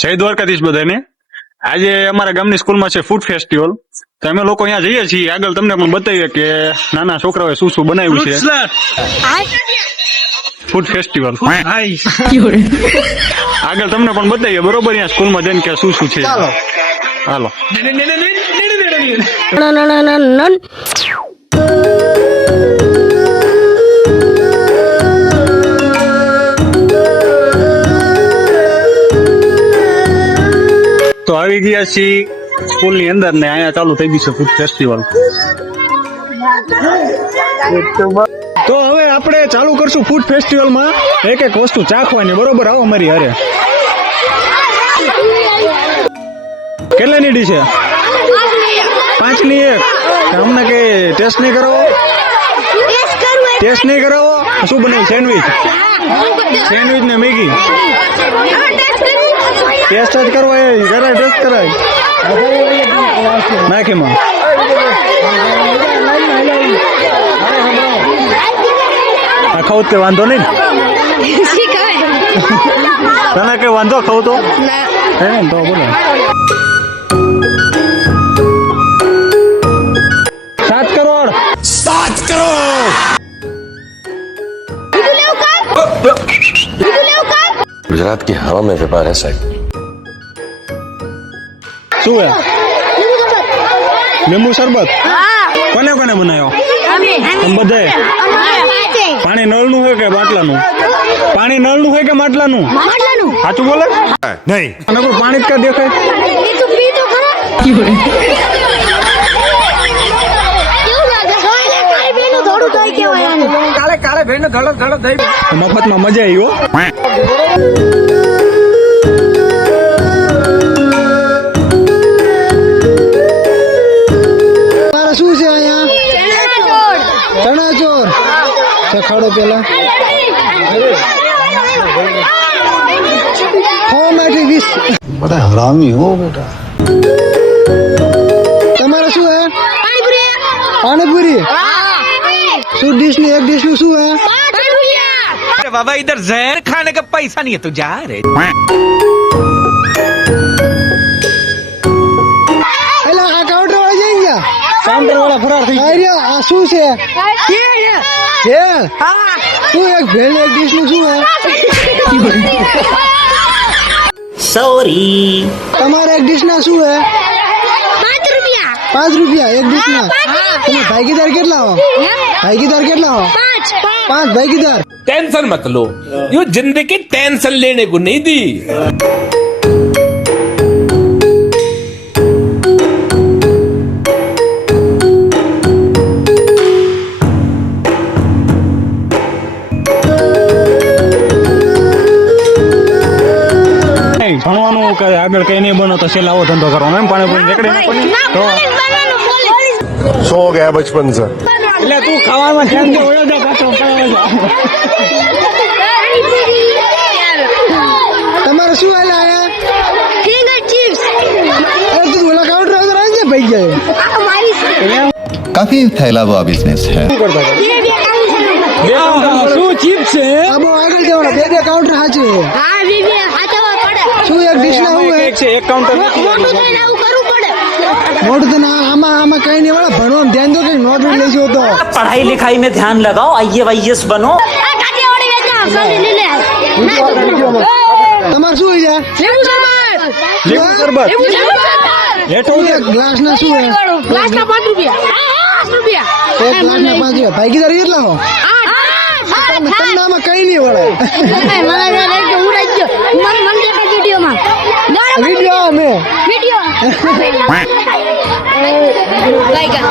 જય દ્વારકાધીશ બધાને। આજે અમારા ગામની સ્કૂલમાં છે ફૂડ ફેસ્ટિવલ, તો અમે લોકો અહીંયા જઈએ છીએ। આગળ તમને પણ બતાવીએ કે નાના છોકરાઓએ શું શું બનાવ્યું છે। ફૂડ ફેસ્ટિવલ આગળ તમને પણ બતાવીએ, બરોબર? અહીંયા સ્કૂલમાં જઈને કે શું શું છે। હાલો તો આવી ગયા છીએ સ્કૂલ ની અંદર ને અહીંયા ચાલુ થઈ ગઈ છે ફૂડ ફેસ્ટિવલ। તો હવે આપણે ચાલુ કરશું ફૂડ ફેસ્ટિવલ માં એક એક વસ્તુ ચાખવાની, બરોબર? આવો મારી હારે। કેટલાની ડીશ છે? 5 ની 1। અમને કઈ ટેસ્ટ નહીં કરાવો? ટેસ્ટ નહીં કરાવો? શું બનાવી? સેન્ડવિચ ને મેગી? ટેસ્ટ જ કરવા કરાય, ટેસ્ટ કરાય નાખીમાં। આ ખાવ તે વાંધો નહીં, તને કઈ વાંધો ખાવ તો હે તો બોલો। 7 કરોડ। गुजरात की हवा में व्यापार है साहब। શું હે? લીંબુ શરબત? કોને કોને બનાવ્યો? બધાએ? પાણી નળનું હોય કે માટલાનું? પાણી નળનું હોય કે માટલાનું? સાચું બોલે? નહીં, અને કોઈ પાણી જ કા દેખાય? મફતમાં મજા આવી હો। શું છે અહીંયા? ચણાચોર ખાડો પેલા બड़ा हरामी हो बेटा। તમારે શું હે? પાણીપુરી। શું ડીશ ની? એક ડીશ નું શું હે? अरे बाबा इधर जहर खाने का पैसा नहीं है तो जा रे। એલા આ કાઉન્ટર વાળા જઈ ગયા? કાઉન્ટર વાળા ફરાર થઈ ગયા। આ શું છે? ભેળ? શું એક ભેળ એક ડીશ નું શું હે? સોરી। તમારે એક ડીશ ના શું હે? 5 રૂપિયા એક ડીશ ના। તમે ભાગીદાર કેટલા હો? ભાગીદાર કેટલા હો? 5 ભાગીદાર। टेंशन मत लो, यो जिंदगी टेंशन लेने को नहीं दी। ભણવાનું આગળ કઈ નહીં બનો તો છેલ્લા આવો ધંધો કરવાનો એમ? પાણીપુરી નીકળે તો सो गया बचपन से। એટલે તું ખાવામાં ધ્યાન દે, ઓળો જા પાછો તમારે શું હાલ આયા? Finger chips. અરે તું ઓલા કાઉન્ટર આગળ આવી જાય ભાઈ જાય। काफी फैला हुआ बिजनेस है। શું ચિપ્સ છે? આબો આગળ જવાનો, બે કાઉન્ટર સાચું છે। શું એક ડીશ ના હોય? એક છે, એક કાઉન્ટર મોટું તો ના। આમાં કઈ નહીં, વાળા ભણવાનું ધ્યાન દો, કઈ નોટ લેજો તો। पढ़ाई लिखाई में ध्यान लगाओ, IAS बनो। તમારે શું હોય છે? લીંબુ શરબત। લેટો ગ્લાસ ના શું હોય? ગ્લાસ ના 5 રૂપિયા। એક ગ્લાસ ના 5 રૂપિયા। ભાગીદાર કેટલા હો? 8। તમને આમાં કઈ નહીં વળે। વિડીયો અમે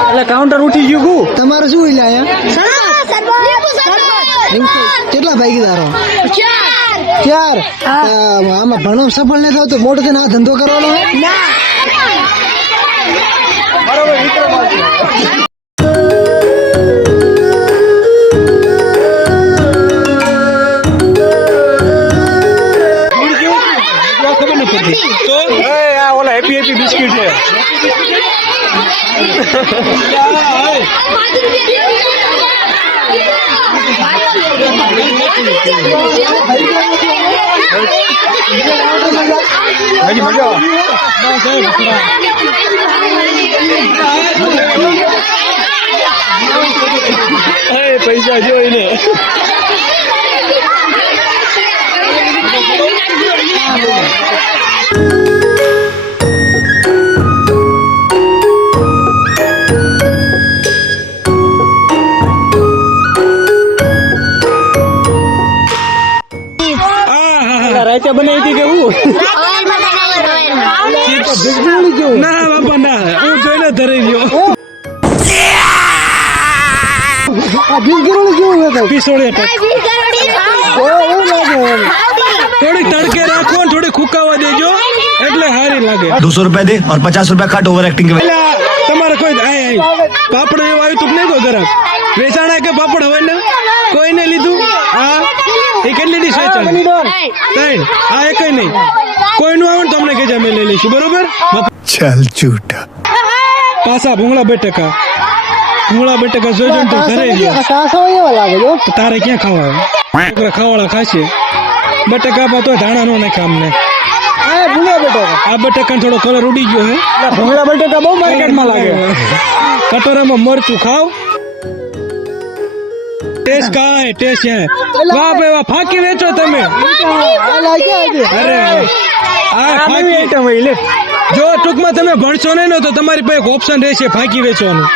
એટલે કાઉન્ટર ઉઠી ગયું ગુ। તમારે શું હોય અહીંયા? કેટલા ભાગીદારો? 4। આમાં ભણો સફળ નહીં થાવ તો મોટો થઈને આ ધંધો કરવાનો બરોબર? તો આ ઓલા હેપી હેપી બિસ્કિટ છે। પૈસા જોઈને રાતે બનાવી હતી કેવું ના બાપા ના હું જોઈને ધરી ગયો થોડી તડકે રાખો ને થોડી ખુકાવા દેજો એટલે સારી લાગે. 200 रुपए दे और 50 रुपए काट ओवर एक्टिंग के એટલે તમારે કોઈ પાપડ એવું આવ્યું તું નહીં કોઈ ગ્રાહક વેચાણા કે પાપડ હવે ને કોઈને લીધું હા એ કેટલી ડીશ વેચાણી 3 હા એ કઈ નહીં કોઈનું આવે ને તમને કે અમે લઈ લઈશું બરોબર. चल झूठा પાછા ભૂંગળા બટેકા જોઈજો ને તો ઘરે તારે ક્યાં ખાવા છોકરા ખાવાળા ખાશે બટેકા તો ધાણા નો નાખે અમને આ બટેકા થોડો કલર ઉડી ગયો હે ભૂંગળા બટેકા બહુ માર્કેટમાં લાગે કટોરામાં મરચું ખાવ ટેસ્ટ કાય ટેસ્ટ હે વાહ ભાઈ વાહ ફાકી વેચો તમે અરે આ ફાકી આઈટમ લે જો ટૂંકમાં તમે ભણશો નહીં ને તો તમારી પાસે ઓપ્શન રહેશે ફાકી વેચવાનું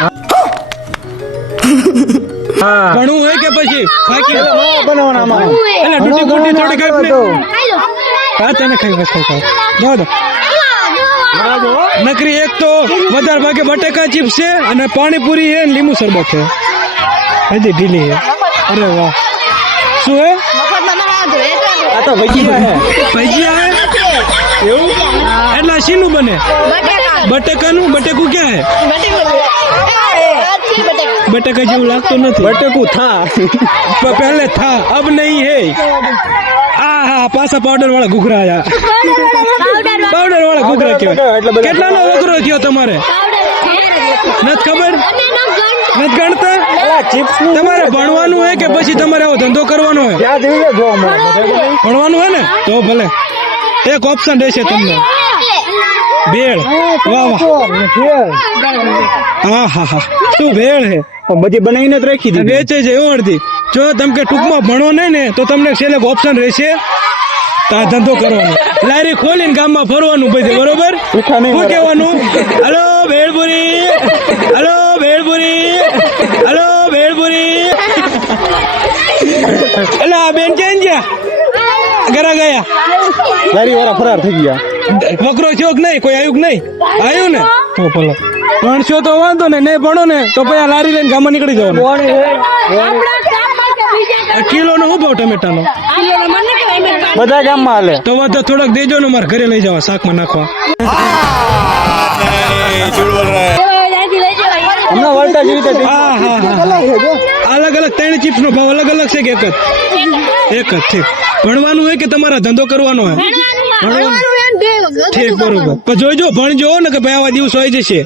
ભણવું હોય કે પછી ફાકી બનાવવાના એટલે ટૂટી ફૂટી થોડી કઈ હા તને ખાઈ બસ ખાઈ નકરી એક તો વધારે ભાગે બટેકા ચિપ્સ છે અને પાણીપુરી છે લીંબુ શરબત છે હજી ઢીલી છે અરે વાહ શું હે આ તો ભજીયા હે એવું એટલે શીનું બને બટેકાનું બટેકું ક્યાં હે બટેકા જેવું લાગતું નથી બટેકું થા પહેલે થા અબ નહીં હે હા પાછા પાવડર વાળા ઘૂઘરા આયા પાવડર વાળા ઘૂઘરા કહેવાય કેટલાનો વઘરો થયો તમારે નથી ખબર નથી ગણતા તમારે ભણવાનું હોય કે પછી તમારે આવો ધંધો કરવાનો હોય ભણવાનું હોય ને તો ભલે એક ઓપ્શન રહેશે તમને ભેળ વાહ વાહ હા શું ભેળ હે બધી બનાવીને જ રાખી દીધી વેચે છે એવું અડધી જો તમે કે ટૂંકમાં ભણો નહીં ને તો તમને છેલ્લે ઓપ્શન રહેશે તા ધંધો કરવાનો લારી ખોલીને ગામમાં ફરવાનું બધે બરોબર શું કહેવાનું hello bhelpuri hello bhelpuri hello bhelpuri એટલે આ બેન ક્યાં ગયા ઘરા ગયા લારી વાળા ફરાર થઈ ગયા વકરો થયો કે નહીં કોઈ આવ્યું કે નહીં આવ્યું ને તો ભલો ભણશો તો વાંધો ને નહીં ભણો ને તો પછી લારી લઈને ગામમાં નીકળી જવાનું કિલો નો શું ભાવ ટમેટાનો બધા ગામમાં હાલે તો વધુ થોડોક દેજો ને મારે ઘરે લઈ જવા શાકમાં નાખવા અલગ અલગ 3 ચિપ્સ નો ભાવ અલગ અલગ છે કે એક જ ઠીક ભણવાનું હોય કે તમારા ધંધો કરવાનો હોય ઠીક બરોબર પણ જોઈજો ભણજો ને કે ભાઈ આવા દિવસો આવી જશે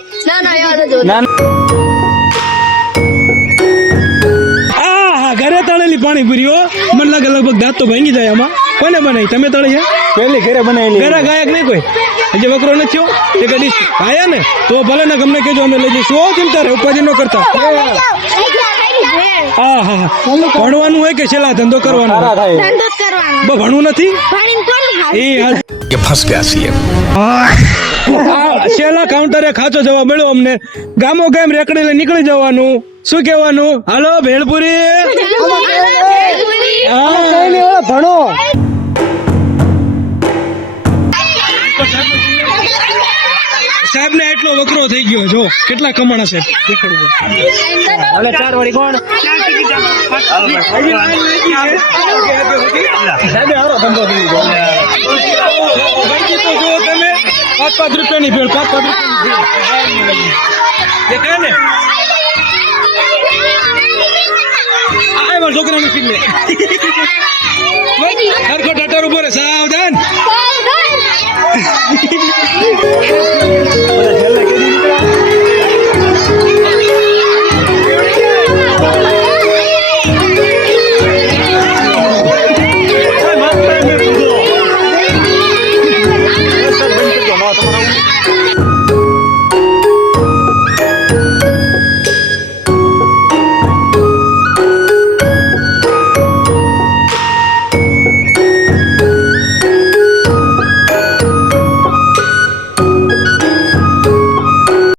ઘરે તળેલી પાણીપુરી હો મને લાગે લગભગ દાંત તો ભાંગી જાય આમાં કોને બનાવી તમે તળી છે પહેલી ઘરે બનાવેલી ઘરે ગાયક નહીં કોઈ હજી વકરો નથી થયો એ કદી આયા ને તો ભલે ને ગમે કેજો અમે લઈ જઈશું ચિંતા રહે ઉપાધિ ન કરતા હા ભણવાનું હોય કે છેલ્લા ધંધો કરવાનો ભણવું નથી ये फंस गया सीएम છેલ્લા કાઉન્ટરે ખાચો જવાબ મળ્યો અમને ગામો ગામ રેકડીને નીકળી જવાનું શું કહેવાનું હાલો ભેળપુરી ભણો સાહેબ ને એટલો વકરો થઈ ગયો જો કેટલા કમાણા છે તમે 5 રૂપિયાની ભેળ 5 રૂપિયાની દેખાય ને છોકરાને શીખ લે ખરખો ટટર ઉપર સાવધાન